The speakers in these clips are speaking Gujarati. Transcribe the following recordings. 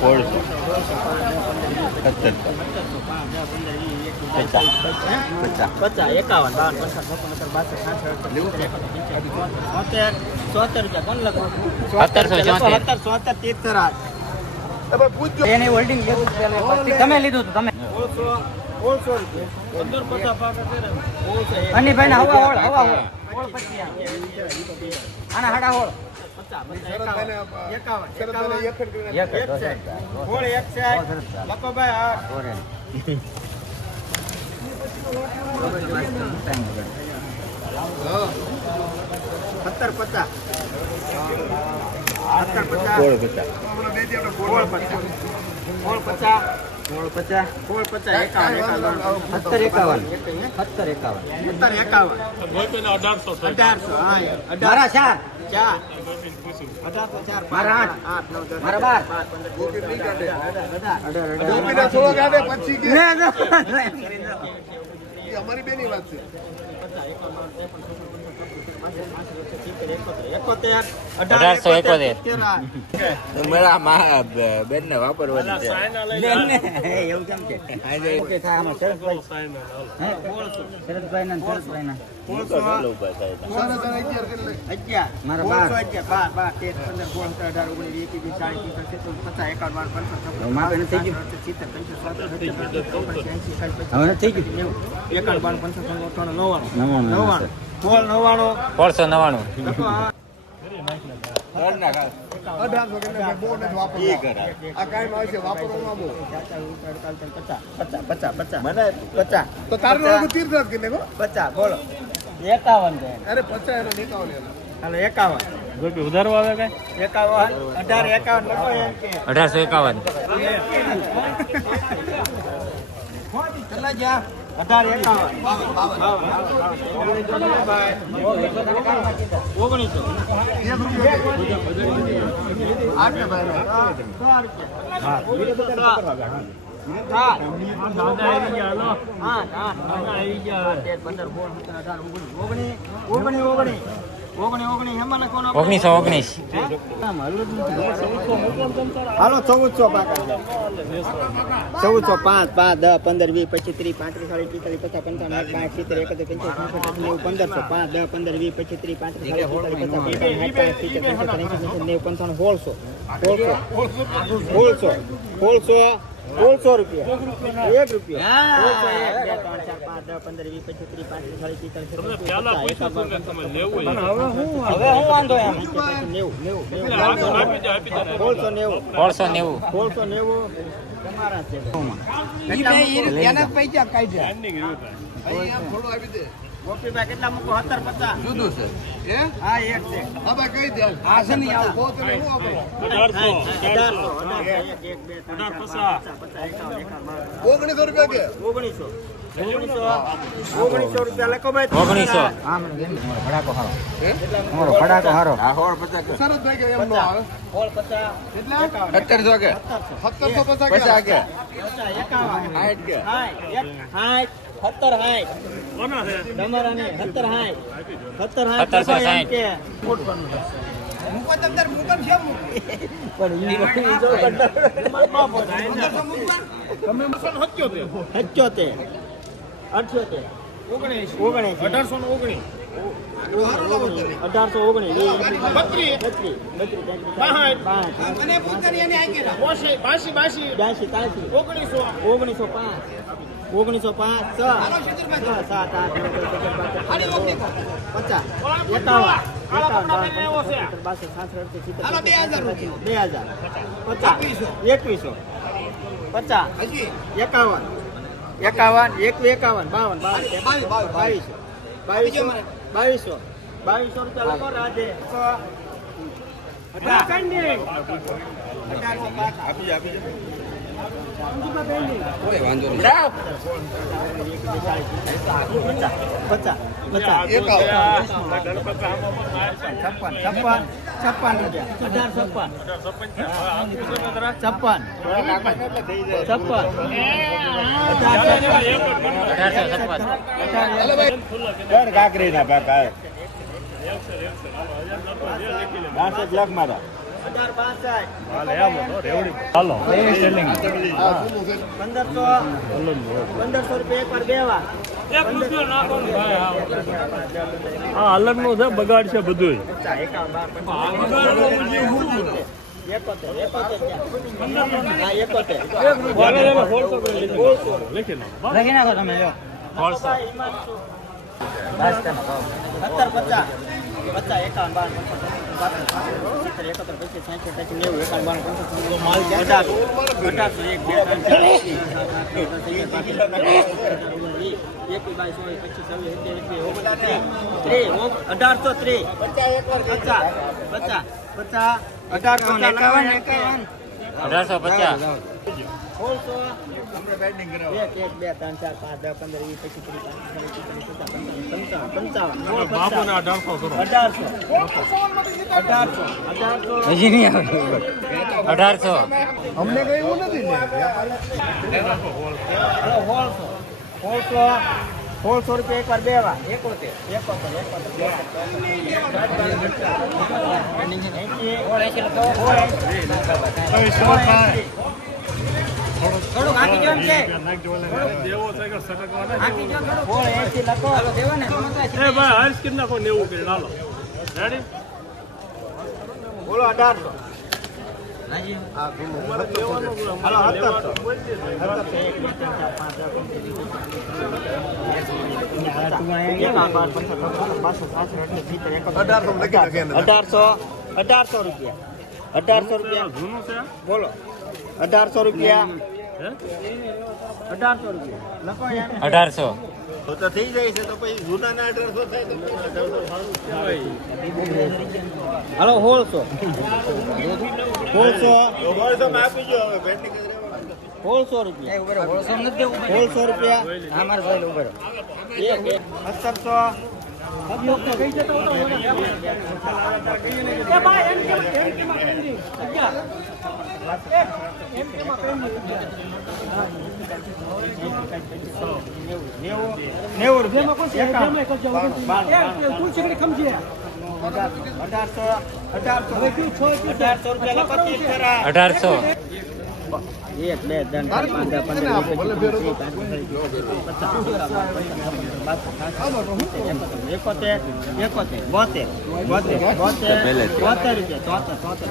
સોળસો. પંદર પચીસ સત્તરસો. પંદર પચાસ. પચાસ. પચાસ એકાવન બાવન પંચાવન છપ્પન બાસઠ સાસઠ ચોતેર રૂપિયા કોણ છે તમે લીધું તમે પંદર પચાસ ઓળસો એક. હવા હોળ હવા હોળ હોળ પછી આના હાડા હોળ પચાસ, પચાસ, એકાવન, એકાવન, એકાવન. એક એક છે. હોળ એક છે. લખો ભાઈ આ સત્તર પચાસ સત્તર પચાસ સોળ પચાસ સોળ પચાસ સોળ પચાસ હોળ પચાસ સોળ પચાસ એકાવન એકાવન સત્તર એકાવન સત્તર એકાવન સત્તર એકાવન અઢારસો હા અઢાર મારા ચાર ચાર અમારી બેની વાત છે. અઢારસો એકોતેર. મારા મા બેન ને વાપરવાની છે. એવું કેમ છે? શરદભાઈ. ના શરદભાઈ ના નવ્વાણું. સોળ નવ્વાણું સોળસો નવ્વાણું. અઢારસો એકાવન. અઢાર એકાવન ઓગણીસો આઠ ને ભાઈ ઓગણીસો ઓગણીસ. હાલો ચૌદસો ચૌદ ચૌદસો પાંચ પાંચ દસ પંદર વીસ પચીસ ત્રીસ પાંત્રીસ ચાલીસ પિસ્તાલીસ પચાસ પંચાવન સાઠ પાંચ સિત્તેર એકોતેર પંચાવન પાંચ નેવું પંદરસો પાંચ દસ પંદર વીસ પચીસ ત્રીસ પાંત્રીસ ચાલીસ પિસ્તાલીસ પચાસ પંચાવન પાંચ સિત્તેર નેવું નેવું પંચાવન સોળસો. સોળસો સોળસો સોળસો રૂપિયા. એક રૂપિયા સોળસો એક હવે તમારા ગોપીભાઈ કેટલા મૂકો? સત્તર પચાસ. જુદું છે. હે? હા એક છે. હા કહી દે? આ છે નહીં આવું બહુ તને શું. ઓગણીસો રૂપિયા કે? ઓગણીસો. ઓગણીસો. રૂપિયા લખો ભાઈ. ઓગણીસો. ફડાકો હારો. અમારો ફડાકો હારો. આ હોળ પચાસ કે? શરદભાઈ કે એમ નો આવે. સોળ પચાસ. કેટલા સત્તરસો કે? સત્તરસો. પચાસ પચાસ કે? એકાવન. સાઠ કે? હાય એક હાય સત્તર હાઈ તમારા નહીં સત્તર હાઈ સત્તર હાઈ. કે. અઢારસો ઓગણીસ. ઓગણીસો પાંચ. ઓગણીસો પાંચ છ સાત આઠ પચાસ એકાવન બે હજાર પચાસ એકવીસો પચાસ એકાવન એકાવન એકવી એકાવન બાવન બાવીસો બાવીસો બાવીસો બાવીસો રૂપિયા પાંચ. આપી છપ્પન છપ્પન. છપ્પન અઢાર છપ્પન છપ્પન છપ્પન દર કાકરી ના મારા બાસઠ પંદરસો પંદરસો રૂપિયા એક વાર બે વાર હા અલગનું છે બગાડ છે બધું લખી નાખો. તમે સત્તર પચાસ. પચાસ એકાવન બાર અઢારસો ત્રીસ પચાસ પચાસ પચાસ અઢારસો એકાવન અઢારસો પચાસ સોળસો એક એક બે ત્રણ ચાર પાંચ દસ પંદર વીસ પચીસ ત્રીસ અઢારસો અમને કઈ એવું નથી સોળસો રૂપિયા એક વાર બે વાર એકોતેર એકોતેર એકોતેર થોડુંક હાંકી છે. સોળ એંસી લખો. બોલો અઢારસો હાલો. સત્તરસો સત્તરસો એક બે ત્રણ ચાર પાંચ દસ પંદર વીસ પચીસ એકાવન બાર પંદર પંદર બાસઠ સાસઠ અઠ્યાસી અઢારસો લખી નાખે એને. અઢારસો અઢારસો રૂપિયા. અઢારસો રૂપિયા. બોલો. અઢારસો રૂપિયા. અઢારસો રૂપિયા. અઢારસો. તો તો થઈ જાય છે તો પછી જૂનાના અઢારસો થાય તો હાલો સોળસો સોળસો ઓગણસો માં આપી જો હવે સોળસો રૂપિયા. સોળસો રૂપિયા. સાહેબ એક સત્તરસો. નેવું રૂપિયા અઢારસો અઢારસો અઢારસો રૂપિયા લખો ત્રીસ કરા. અઢારસો એક બે ત્રણ ચાર પાંચ દસ પંદર વીસ પચીસ એકોતેર એકોતેર બોતેર બોતેર બોતેર બોતેર રૂપિયા ચોતેર ચોતેર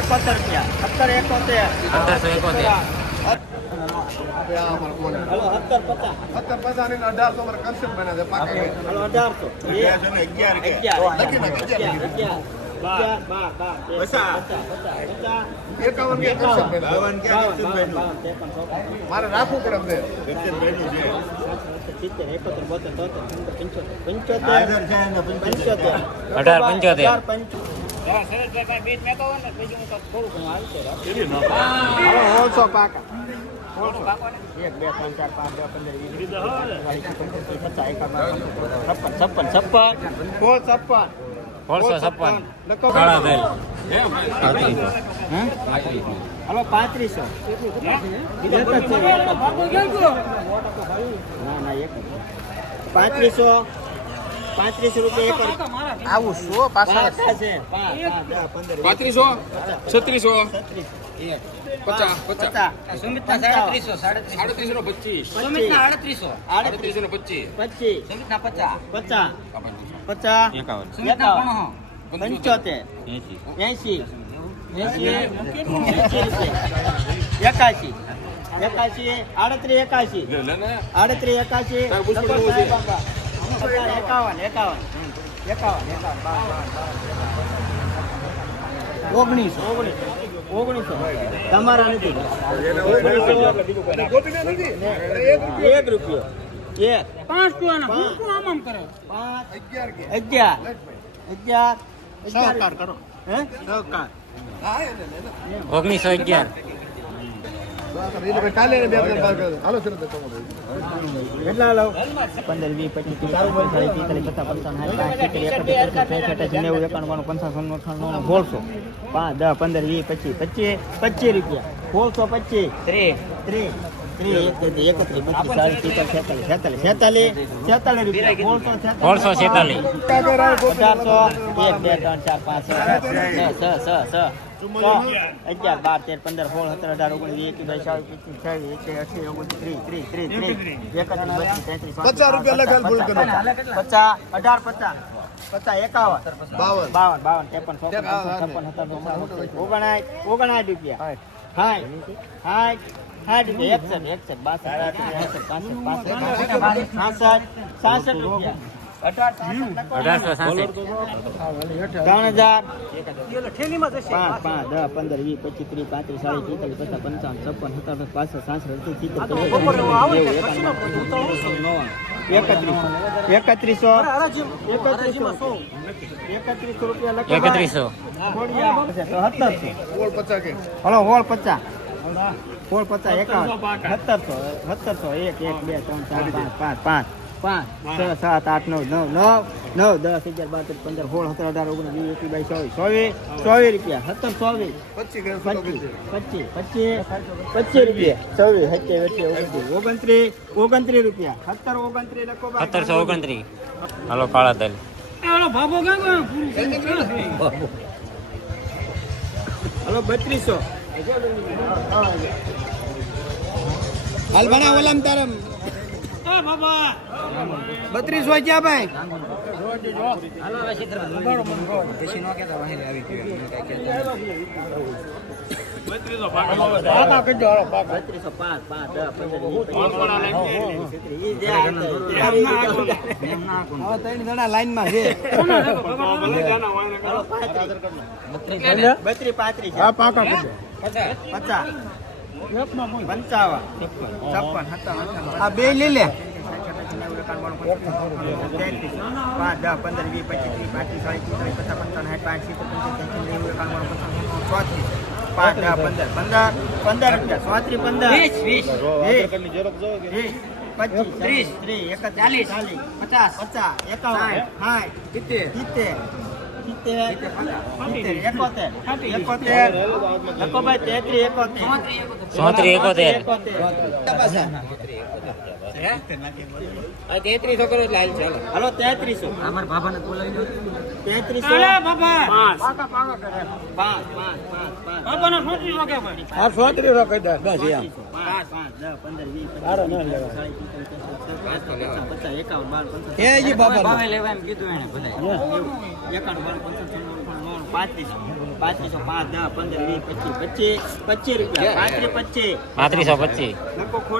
એકોતેર રૂપિયા. સત્તર એકોતેર. સત્તરસો એકોતેર. મારે રાખવું પડે અઢાર પંચોતેર. હોળસો પાકા. છપ્પન છપ્પન છપ્પન. સોળ છપ્પન. કાળા તેલ હલો પાંત્રીસો. પાંત્રીસો. પાંત્રીસો રૂપિયા આવું શું પાછળ. પાછા છે. પાંત્રીસો? છત્રીસો? પચાસ, પચાસ. પચાસ, સાડત્રીસો સાડત્રીસો. પચીસ. નો એકાવન. સુમિતના એકાવન, પંચોતેર. એસી એકાશી. એકાશી. આડત્રીસ એકાશી. આડત્રીસ એકાશી. એકાવન એકાવન એકાવન એકાવન. ઓગણીસો ઓગણીસો તમારા એક રૂપિયો એક પાંચ પાંચ અગિયાર અગિયાર અગિયાર કરો હે ઓગણીસો અગિયાર પંદર વીસ પચીસ પાંચ દસ પંદર વીસ પચીસ પચીસ પચીસ રૂપિયા સોળસો પચીસ ત્રીસ ત્રીસ સોળસો છેતાલીસ અઢારસો એક બે ત્રણ ચાર પાંચ છ છ છ અગિયાર બાર તેર પંદર સોળ સત્તર અઢાર ઓગણીસ એક બાવીસ ચોવીસ પચીસ છવ્વીસ એક અઠી ઓગણીસ ત્રીસ ત્રીસ ત્રીસ ત્રીસ એકત્રીસ બત્રીસ તેત્રીસ પચાસ રૂપિયા લખાણ ભૂલ કરો પચાસ અઢાર પચાસ એકાવન બાવન બાવન બાવન ત્રેપન ચોપન છપ્પન સત્તાવન ઓગણાય ઓગણાય રૂપિયા હાય હાય સાઠ રૂપિયા એકસઠ એકસઠ બાસઠ બાસઠ બાસઠ બાસઠ છાસઠ છાસઠ રૂપિયા ત્રણ હજાર પાંચ પાંચ દસ પંદર વીસ પચીસ ત્રીસ પાંત્રીસ ચાલીસ પચાસ પંચાવન છપ્પન સત્તાવન પાસઠ સાસઠ એકત્રીસો એકત્રીસો એકત્રીસો એકત્રીસો હલો હોળ પચાસ હોળ પચાસ એકાવન સત્તરસો સત્તરસો એક એક બે ત્રણ ચાર પાંચ પાંચ પાંચ પાંચ છ સાત આઠ નવ નવ નવ નવ દસ અગિયાર બાર તેર પંદર સોળ સત્તર અઢાર ઓગણીસ વીસ એકવીસ બાવીસ ચોવીસ ચોવીસ ચોવીસ રૂપિયા સત્તર ચોવીસ પચીસ પચીસ પચીસ પચીસ રૂપિયા ચોવીસ સત્યાવીસ અઠ્યાવીસ ઓગણત્રીસ ઓગણત્રીસ રૂપિયા સત્તર ઓગણત્રીસ લખો સત્તરસો ઓગણત્રીસ. હાલો કાળા તલ. હલો બત્રીસો. હાલ ભણા ઓલામ તારમ. બત્રીસ હોય ક્યાં ભાઈ? ત્રણ જણા લાઈનમાં છે બત્રીસ પાંત્રીસ પચાસ પંચાવન છપ્પન સત્તાવન આ બે લઈ લે. પાંચ દસ પંદર વીસ પચીસ ત્રીસ પાંત્રીસ ચાલીસ પિસ્તાલીસ પચાસ પંચાવન સાઠ પાંચ સિત્તેર એંસી નેવું એકાણું બાણું પંચાવન ચોત્રીસ. પાંચ દસ પંદર. પંદર પંદર રૂપિયા. ચોત્રીસ પંદર. વીસ વીસ. વીસ. પચીસ. ત્રીસ. ત્રીસ. એકત્રીસ. ચાલીસ. ચાલીસ. પચાસ. પચાસ. એકાવન. સાઠ. સિત્તેર. સિત્તેર. એકોતેર. એકોતેર. એકોતેર. તેત્રીસ અમારા બાબાને બોલાવી દો. તેત્રીસો. પાંચ. પાંચ પાંચ પાંચ આ દે બસ એમ. પાંત્રીસો. પચીસ